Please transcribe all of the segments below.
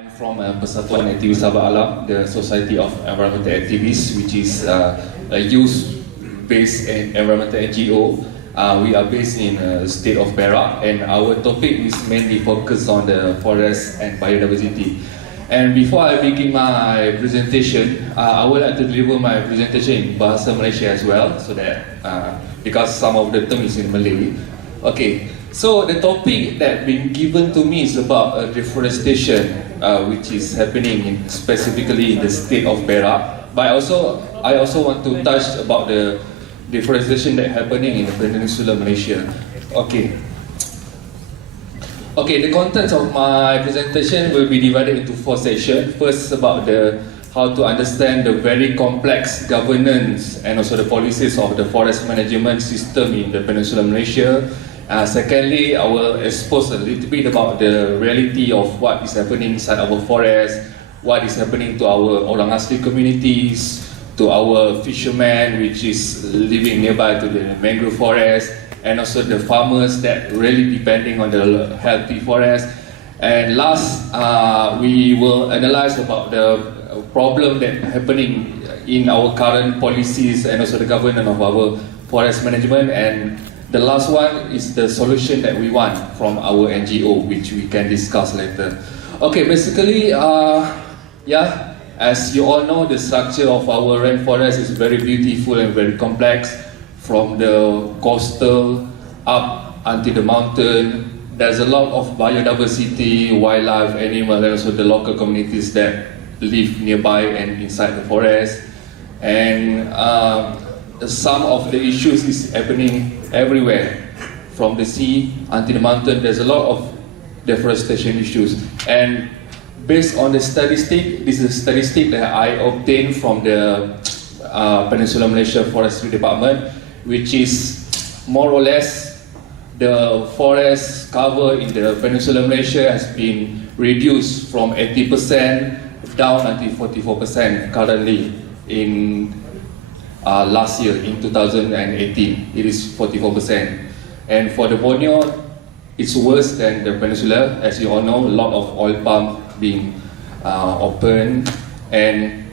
I'm from Persatuan Aktivis Sahabat, the Society of Environmental Activists, which is a youth-based environmental NGO. We are based in the state of Perak, and our topic is mainly focused on the forest and biodiversity. And before I begin my presentation, I would like to deliver my presentation in Bahasa Malaysia as well, so that because some of the term is in Malay. Okay, so the topic that been given to me is about deforestation, which is happening specifically in the state of Perak. But I also want to touch about the deforestation that happening in the Peninsular Malaysia. Okay. Okay, the contents of my presentation will be divided into 4 sections. First, about how to understand the very complex governance and also the policies of the forest management system in the Peninsular Malaysia. Secondly, I will expose a little bit about the reality of what is happening inside our forest, what is happening to our orang asli communities, to our fishermen which is living nearby to the mangrove forest, and also the farmers that really depending on the healthy forest. And last, we will analyze about the problem that happening in our current policies and also the governance of our forest management. And the last one is the solution that we want from our NGO, which we can discuss later. Okay, basically, as you all know, the structure of our rainforest is very beautiful and very complex. From the coastal up until the mountain, there's a lot of biodiversity, wildlife, animal, and also the local communities that live nearby and inside the forest. And some of the issues is happening everywhere. From the sea until the mountain, there's a lot of deforestation issues. And based on the statistic, this is a statistic that I obtained from the Peninsular Malaysia Forestry Department, which is more or less the forest cover in the Peninsular Malaysia has been reduced from 80% down until 44% currently in last year, in 2018, it is 44%. And for the Borneo, it's worse than the Peninsula. As you all know, a lot of oil palm being opened, and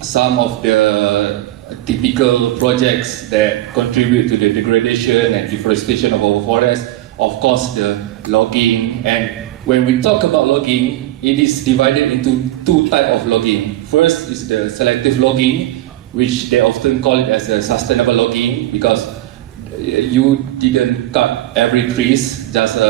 some of the typical projects that contribute to the degradation and deforestation of our forest, of course, the logging. And when we talk about logging, it is divided into 2 types of logging. First is the selective logging, which they often call it as a sustainable logging, because you didn't cut every trees, just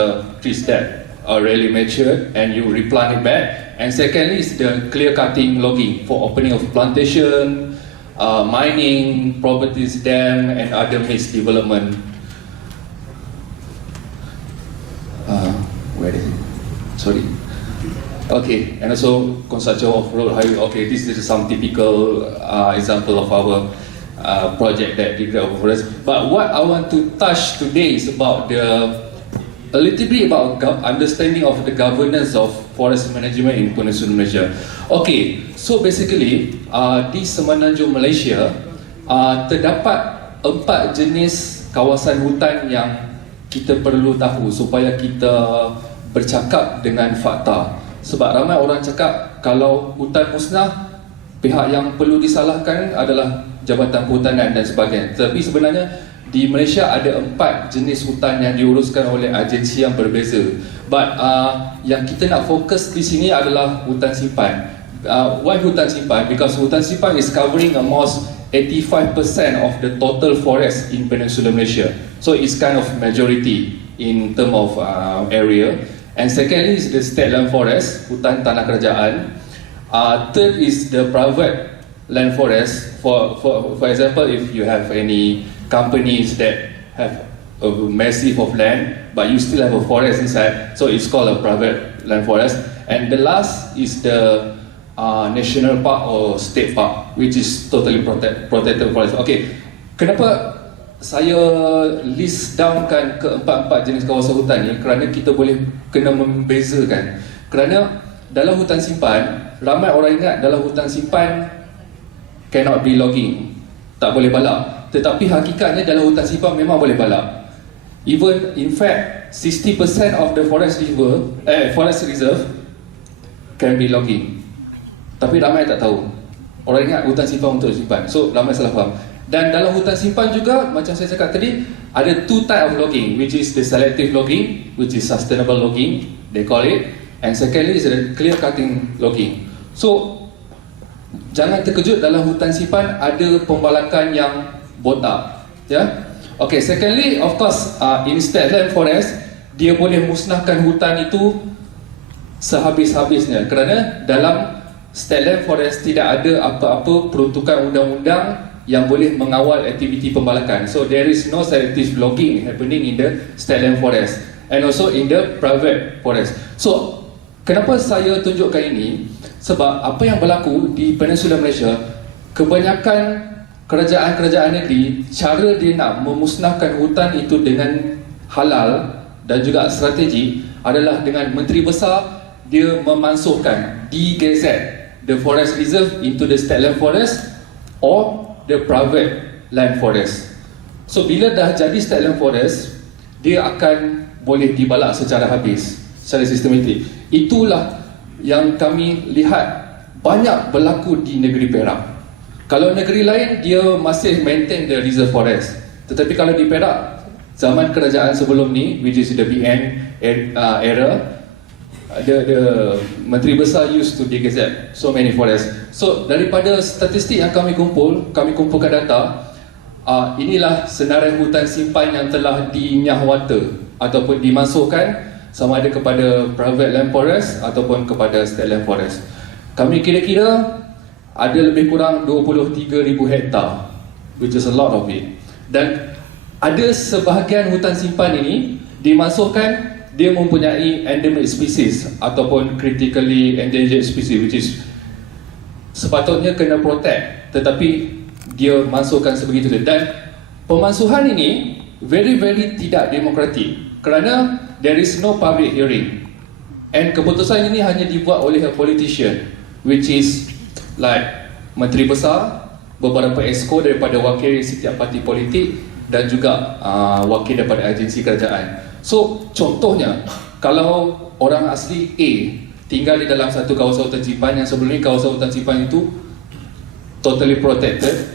trees that are really mature, and you replant it back. And secondly is the clear cutting logging for opening of plantation, mining, properties, dam, and other mixed development. Where is it? Sorry. Okay, and also construction of road highway. Okay, this is some typical example of our project that degrade our forest. But what I want to touch today is about a little bit about understanding of the governance of forest management in Peninsular Malaysia. Okay, so basically di Semenanjung Malaysia terdapat 4 jenis kawasan hutan yang kita perlu tahu supaya kita bercakap dengan fakta. Sebab ramai orang cakap kalau hutan musnah, pihak yang perlu disalahkan adalah Jabatan Kehutanan dan sebagainya. Tapi sebenarnya di Malaysia ada 4 jenis hutan yang diuruskan oleh agensi yang berbeza. But yang kita nak fokus di sini adalah hutan simpan. Why hutan simpan? Because hutan simpan is covering almost 85% of the total forest in Peninsular Malaysia. So it's kind of majority in term of area. And secondly is the state land forest, hutan tanah kerajaan. Third is the private land forest. For example, if you have any companies that have a massive of land, but you still have a forest inside, so it's called a private land forest. And the last is the national park or state park, which is totally protected forest. Okay, kenapa saya list downkan ke-4 jenis kawasan hutan ni? Kerana kita boleh kena membezakan. Kerana dalam hutan simpan, ramai orang ingat dalam hutan simpan cannot be logging, tak boleh balap. Tetapi hakikatnya dalam hutan simpan memang boleh balap. Even in fact 60% of the forest reserve can be logging. Tapi ramai tak tahu. Orang ingat hutan simpan untuk simpan. So ramai salah faham. Dan dalam hutan simpan juga, macam saya cakap tadi, ada two type of logging, which is the selective logging, which is sustainable logging, they call it. And secondly is the clear cutting logging. So jangan terkejut, dalam hutan simpan ada pembalakan yang botak, ya. Okay, secondly, of course, in statland forest, dia boleh musnahkan hutan itu sehabis-habisnya, kerana dalam statland forest tidak ada apa-apa peruntukan undang-undang yang boleh mengawal aktiviti pembalakan. So there is no selective logging happening in the statland forest and also in the private forest. So kenapa saya tunjukkan ini? Sebab apa yang berlaku di Peninsula Malaysia, kebanyakan kerajaan-kerajaan negeri, cara dia nak memusnahkan hutan itu dengan halal dan juga strategi adalah dengan Menteri Besar dia memansuhkan DGZ, the forest reserve, into the statland forest or the private land forest. So bila dah jadi statland forest, dia akan boleh dibalak secara habis, secara sistematik. Itulah yang kami lihat banyak berlaku di negeri Perak. Kalau negeri lain, dia masih maintain the reserve forest. Tetapi kalau di Perak, zaman kerajaan sebelum ni, which is the BN era, the Menteri Besar used to DGZ so many forests. So daripada statistik yang kami kumpulkan data, inilah senarai hutan simpan yang telah dinyahwata ataupun dimasukkan, sama ada kepada private land forest ataupun kepada state land forest. Kami kira-kira ada lebih kurang 23,000 hektar, which is a lot of it. Dan ada sebahagian hutan simpan ini dimasukkan, dia mempunyai endemic species ataupun critically endangered species, which is sepatutnya kena protect, tetapi dia masukkan sebegitu. Dan pemansuhan ini very tidak demokratik, kerana there is no public hearing, and keputusan ini hanya dibuat oleh a politician, which is like Menteri Besar, beberapa exco daripada wakil setiap parti politik, dan juga wakil daripada agensi kerajaan. So contohnya, kalau orang asli A tinggal di dalam satu kawasan hutan simpan yang sebelum ini kawasan hutan simpan itu totally protected,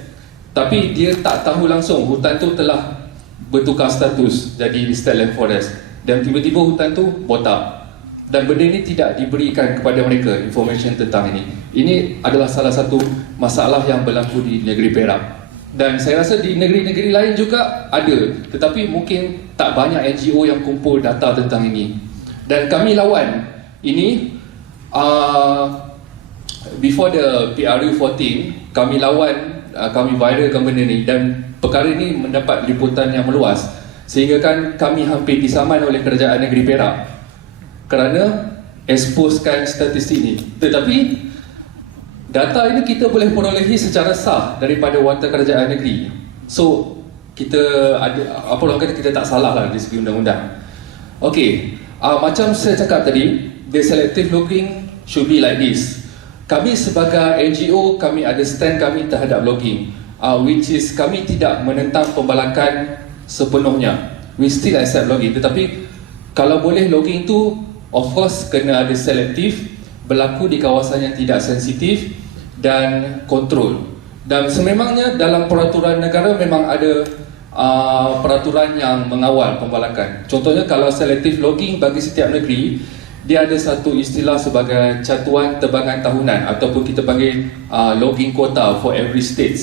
tapi dia tak tahu langsung hutan tu telah bertukar status jadi statland forest, dan tiba-tiba hutan tu botak, dan benda ini tidak diberikan kepada mereka information tentang ini. Ini adalah salah satu masalah yang berlaku di negeri Perak. Dan saya rasa di negeri-negeri lain juga ada, tetapi mungkin tak banyak NGO yang kumpul data tentang ini. Dan kami lawan ini, before the PRU 14, kami lawan, kami viralkan benda ni, dan perkara ini mendapat liputan yang meluas, sehingga kan kami hampir disaman oleh kerajaan negeri Perak kerana exposekan statistik ini. Tetapi data ini kita boleh perolehi secara sah daripada warta kerajaan negeri. So kita ada, apa orang kata, kita tak salah lah dari segi undang-undang. Okay, macam saya cakap tadi, the selective logging should be like this. Kami sebagai NGO, kami ada stand kami terhadap logging, which is kami tidak menentang pembalakan sepenuhnya. We still accept logging, tetapi kalau boleh logging tu of course kena ada selektif, berlaku di kawasan yang tidak sensitif dan kontrol. Dan sememangnya dalam peraturan negara memang ada peraturan yang mengawal pembalakan. Contohnya kalau selective logging bagi setiap negeri, dia ada satu istilah sebagai catuan tebangan tahunan, ataupun kita panggil logging quota for every state.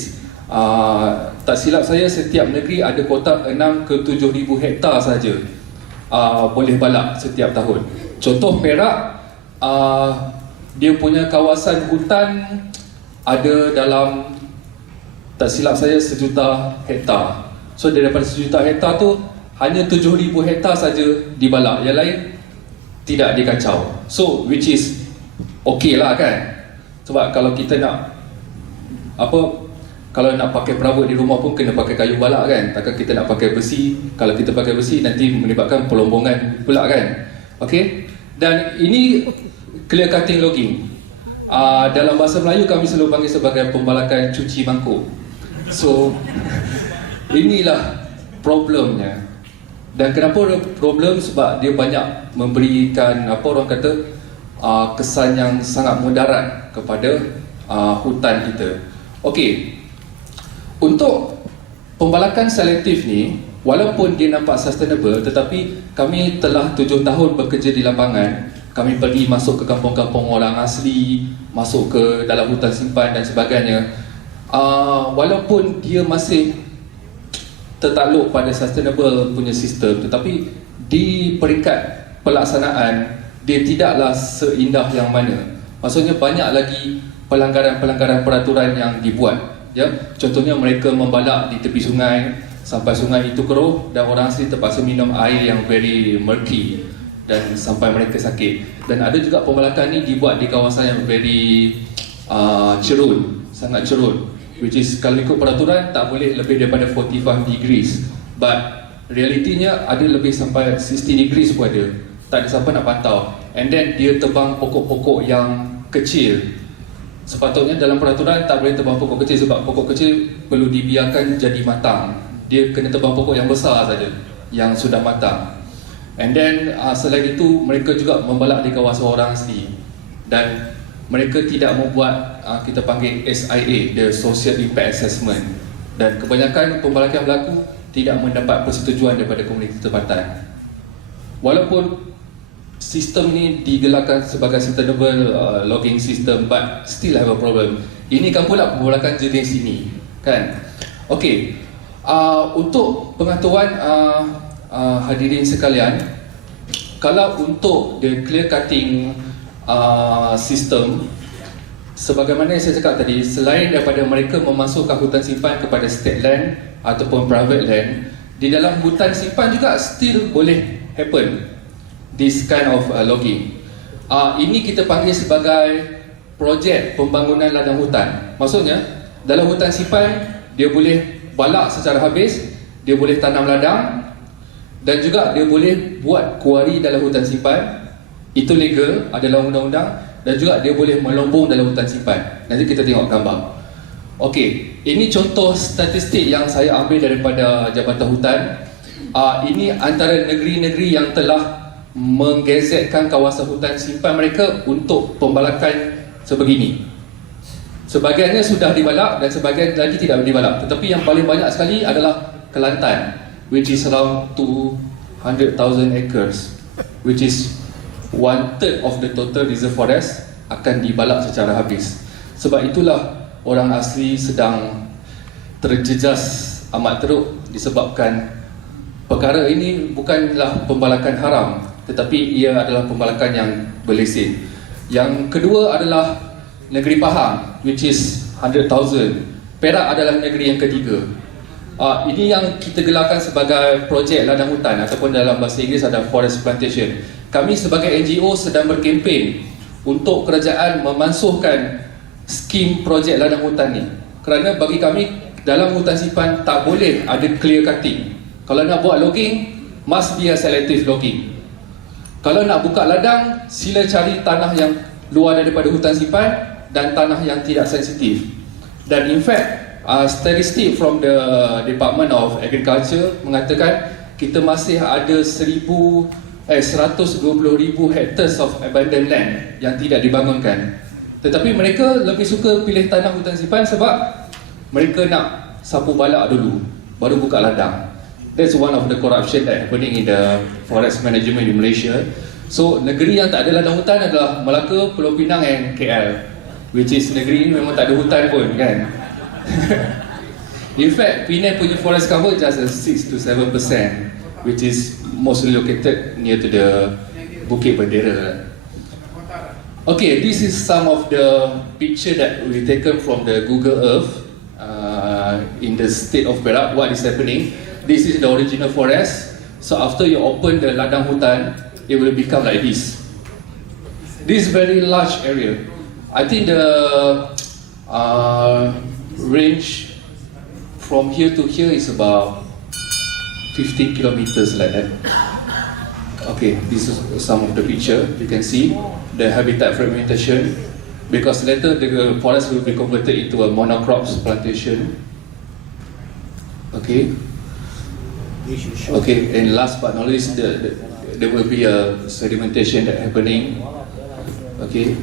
Tak silap saya, setiap negeri ada kota 6 ke 7,000 hektar saja boleh balak setiap tahun. Contoh Perak, dia punya kawasan hutan ada dalam, tak silap saya, 1 juta hektar. So daripada 1 juta hektar tu hanya 7,000 hektar saja dibalak, yang lain tidak dikacau. So which is okay lah kan. Sebab kalau kita nak kalau nak pakai perabot di rumah pun kena pakai kayu balak kan. Takkan kita nak pakai besi. Kalau kita pakai besi nanti menyebabkan pelombongan pula kan. Okay. Dan ini clear cutting logging. Dalam bahasa Melayu kami selalu panggil sebagai pembalakan cuci mangkuk. So inilah problemnya. Dan kenapa problem? Sebab dia banyak memberikan, apa orang kata, kesan yang sangat mudarat kepada hutan kita. Okey, untuk pembalakan selektif ni, walaupun dia nampak sustainable, tetapi kami telah 7 tahun bekerja di lapangan. Kami pergi masuk ke kampung-kampung orang asli, masuk ke dalam hutan simpan dan sebagainya. Walaupun dia masih tertakluk pada sustainable punya sistem, tetapi di peringkat pelaksanaan dia tidaklah seindah yang mana. Maksudnya banyak lagi pelanggaran-pelanggaran peraturan yang dibuat, ya. Contohnya mereka membalak di tepi sungai sampai sungai itu keruh dan orang asli terpaksa minum air yang very murky dan sampai mereka sakit. Dan ada juga pembalakan ni dibuat di kawasan yang very cerun, sangat cerun, which is kalau ikut peraturan tak boleh lebih daripada 45 degrees, but realitinya ada lebih sampai 60 degrees pun ada. Tak ada siapa nak pantau. And then dia tebang pokok-pokok yang kecil. Sepatutnya dalam peraturan tak boleh tebang pokok kecil sebab pokok kecil perlu dibiarkan jadi matang. Dia kena tebang pokok yang besar saja, yang sudah matang. And then selain itu mereka juga membalak di kawasan orang asli. Dan mereka tidak membuat kita panggil SIA, the Social Impact Assessment. Dan kebanyakan pembalakan berlaku tidak mendapat persetujuan daripada komuniti tempatan. Walaupun sistem ni digelarkan sebagai sustainable logging system, but still have a problem. Ini kan pula pembalakan jenis ini, kan? Okey, untuk pengetahuan hadirin sekalian, kalau untuk the clear cutting sistem, sebagaimana yang saya cakap tadi, selain daripada mereka memasukkan hutan simpan kepada state land ataupun private land, di dalam hutan simpan juga still boleh happen this kind of logging. Ini kita panggil sebagai projek pembangunan ladang hutan. Maksudnya dalam hutan simpan dia boleh balak secara habis, dia boleh tanam ladang dan juga dia boleh buat kuari dalam hutan simpan. Itu legal, adalah undang-undang. Dan juga dia boleh melombong dalam hutan simpan. Nanti kita tengok gambar. Okey, ini contoh statistik yang saya ambil daripada Jabatan Hutan. Ini antara negeri-negeri yang telah menggazetkan kawasan hutan simpan mereka untuk pembalakan sebegini. Sebahagiannya sudah dibalak dan sebahagian lagi tidak dibalak. Tetapi yang paling banyak sekali adalah Kelantan, which is around 200,000 acres, which is 1/3 of the total reserve forest akan dibalak secara habis. Sebab itulah orang asli sedang terjejas amat teruk disebabkan perkara ini bukanlah pembalakan haram, tetapi ia adalah pembalakan yang berlesen. Yang kedua adalah negeri Pahang, which is 100,000. Perak adalah negeri yang ketiga. Ini yang kita gelarkan sebagai projek ladang hutan ataupun dalam bahasa Inggeris ada forest plantation. Kami sebagai NGO sedang berkempen untuk kerajaan memansuhkan skim projek ladang hutan ni. Kerana bagi kami dalam hutan simpan tak boleh ada clear cutting. Kalau nak buat logging, must be a selective logging. Kalau nak buka ladang, sila cari tanah yang luar daripada hutan simpan dan tanah yang tidak sensitif. Dan in fact, statistik from the Department of Agriculture mengatakan kita masih ada 120,000 hectares of abandoned land yang tidak dibangunkan. Tetapi mereka lebih suka pilih tanah hutan simpan sebab mereka nak sapu balak dulu, baru buka ladang. That's one of the corruption that happening in the forest management in Malaysia. So negeri yang tak ada ladang hutan adalah Melaka, Pulau Pinang and KL, which is negeri ini memang tak ada hutan pun, kan? In fact, Penang punya forest cover just 6 to 7%, which is mostly located near to the Bukit Bendera. Okay, this is some of the picture that we taken from the Google Earth in the state of Perak. What is happening? This is the original forest. So after you open the ladang hutan, it will become like this. This very large area. I think the range from here to here is about 15 kilometers like that. Okay, this is some of the picture. You can see the habitat fragmentation, because later the forest will be converted into a monocrops plantation. Okay. Okay, and last but not least, there will be a sedimentation that happening. Okay.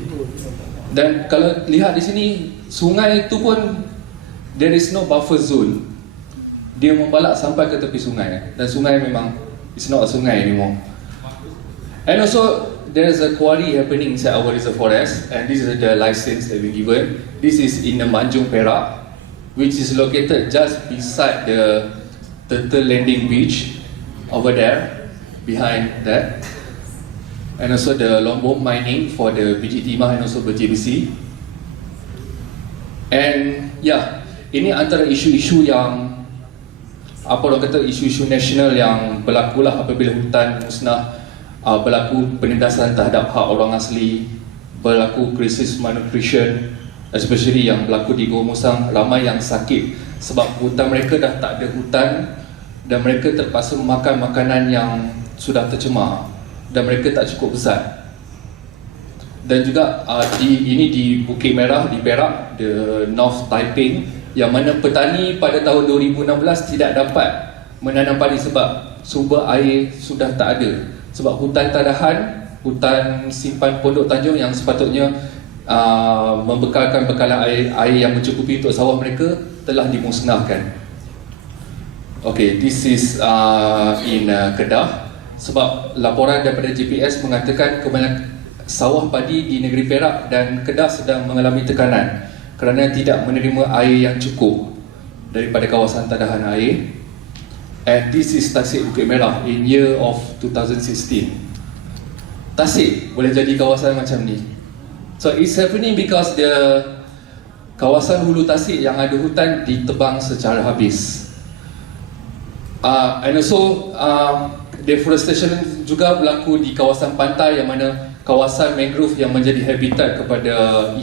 Dan kalau lihat di sini, sungai itu pun there is no buffer zone. Dia membalak sampai ke tepi sungai, dan sungai memang it's not a sungai anymore. And also there is a quarry happening inside our reserve forest, and this is the license that we given. This is in the Manjung, Perak, which is located just beside the Turtle Landing Beach over there, behind that. And also the Lombok mining for the biji timah and also BJBC. And yeah, ini antara isu-isu yang apa orang kata, isu-isu nasional yang berlakulah apabila hutan musnah, berlaku penindasan terhadap hak orang asli, berlaku krisis malnutrition, especially yang berlaku di Gua Musang. Ramai yang sakit sebab hutan mereka dah tak ada hutan, dan mereka terpaksa makan makanan yang sudah tercemar, dan mereka tak cukup besar. Dan juga ini di Bukit Merah di Perak, the North Taiping, yang mana petani pada tahun 2016 tidak dapat menanam padi sebab sumber air sudah tak ada. Sebab hutan tadahan, hutan simpan Pondok Tanjung yang sepatutnya membekalkan bekalan air yang mencukupi untuk sawah mereka telah dimusnahkan. Okay, this is in Kedah. Sebab laporan daripada GPS mengatakan kebanyakan sawah padi di negeri Perak dan Kedah sedang mengalami tekanan kerana tidak menerima air yang cukup daripada kawasan tadahan air. And this is Tasik Bukit Merah in year of 2016. Tasik boleh jadi kawasan macam ni. So it's happening because the kawasan hulu Tasik yang ada hutan ditebang secara habis. And also deforestation juga berlaku di kawasan pantai, yang mana kawasan mangrove yang menjadi habitat kepada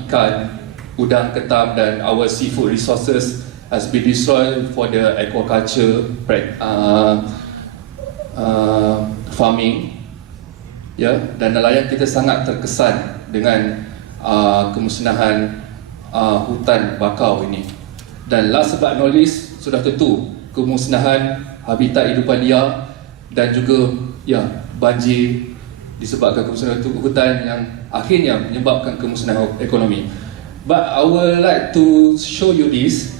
ikan, udang, ketam dan our seafood resources has been destroyed for the aquaculture farming. Ya, dan nelayan kita sangat terkesan dengan kemusnahan hutan bakau ini. Dan last but not least, sudah tentu kemusnahan habitat hidupan liar dan juga ya banjir disebabkan kemusnahan hutan yang akhirnya menyebabkan kemusnahan ekonomi. But I would like to show you this.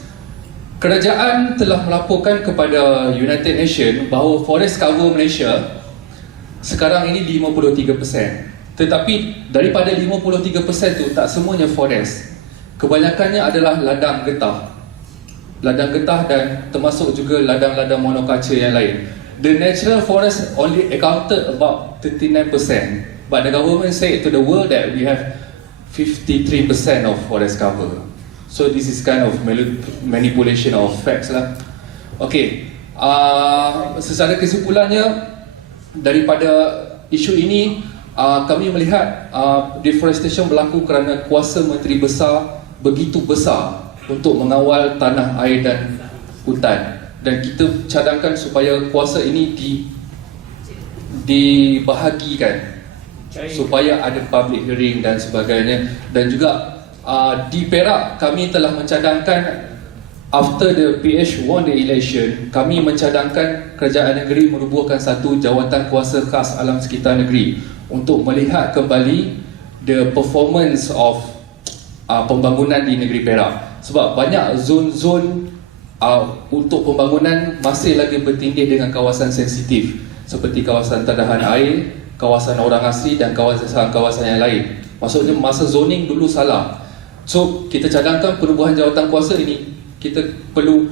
Kerajaan telah melaporkan kepada United Nations bahawa forest cover Malaysia sekarang ini 53%. Tetapi daripada 53% tu tak semuanya forest. Kebanyakannya adalah ladang getah. Ladang getah dan termasuk juga ladang-ladang monoculture yang lain. The natural forest only accounted about 39%, but the government said to the world that we have 53% of forest cover. So this is kind of manipulation of facts lah. Okay, secara kesimpulannya daripada isu ini, kami melihat deforestation berlaku kerana kuasa menteri besar begitu besar untuk mengawal tanah air dan hutan. Dan kita cadangkan supaya kuasa ini dibahagikan, supaya ada public hearing dan sebagainya. Dan juga di Perak kami telah mencadangkan, after the PH won the election, kami mencadangkan kerajaan negeri menubuhkan satu jawatan kuasa khas alam sekitar negeri untuk melihat kembali the performance of pembangunan di negeri Perak. Sebab banyak zon-zon untuk pembangunan masih lagi bertindih dengan kawasan sensitif, seperti kawasan tadahan air, kawasan orang asli dan kawasan-kawasan yang lain. Maksudnya masa zoning dulu salah. So kita cadangkan penubuhan jawatan kuasa ini, kita perlu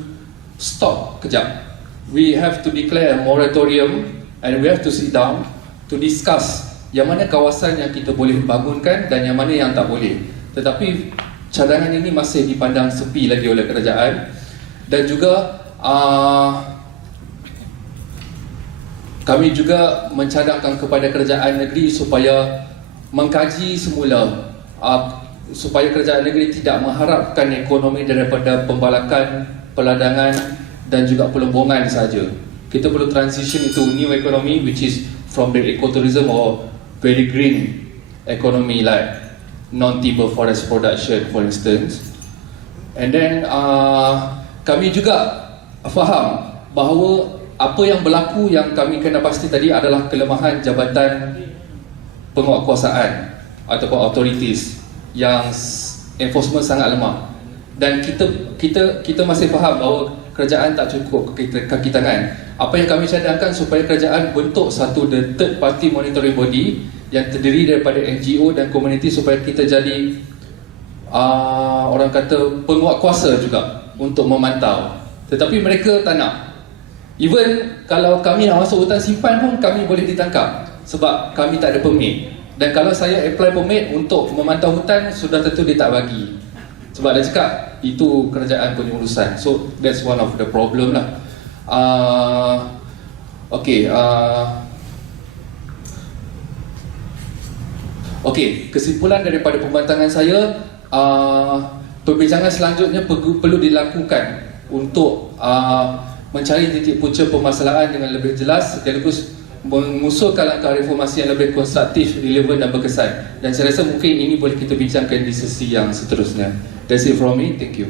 stop kejap. We have to declare a moratorium and we have to sit down to discuss yang mana kawasan yang kita boleh bangunkan dan yang mana yang tak boleh. Tetapi cadangan ini masih dipandang sepi lagi oleh kerajaan. Dan juga kami juga mencadangkan kepada kerajaan negeri supaya mengkaji semula, supaya kerajaan negeri tidak mengharapkan ekonomi daripada pembalakan, peladangan dan juga pelombongan saja. Kita perlu transition into new economy, which is from the ecotourism or very green economy like non-timber forest production, for instance. And then kami juga faham bahawa apa yang berlaku yang kami kena pasti tadi adalah kelemahan jabatan penguatkuasaan. ataupun authorities yang enforcement sangat lemah. Dan kita masih faham bahawa kerajaan tak cukup kaki tangan. Apa yang kami cadangkan supaya kerajaan bentuk satu third party monitoring body yang terdiri daripada NGO dan komuniti supaya kita jadi orang kata penguat kuasa juga untuk memantau. Tetapi mereka tak nak. Even kalau kami nak masuk hutan simpan pun kami boleh ditangkap sebab kami tak ada permit. Dan kalau saya apply permit untuk memantau hutan, sudah tentu dia tak bagi. Sebab dia cakap itu kerajaan punya urusan. So that's one of the problem lah. Kesimpulan daripada pembantangan saya, perbincangan selanjutnya perlu dilakukan untuk mencari titik punca permasalahan dengan lebih jelas, sekaligus mengusulkan langkah reformasi yang lebih konstruktif, relevan dan berkesan. Dan saya rasa mungkin ini boleh kita bincangkan di sesi yang seterusnya. That's it from me. Thank you.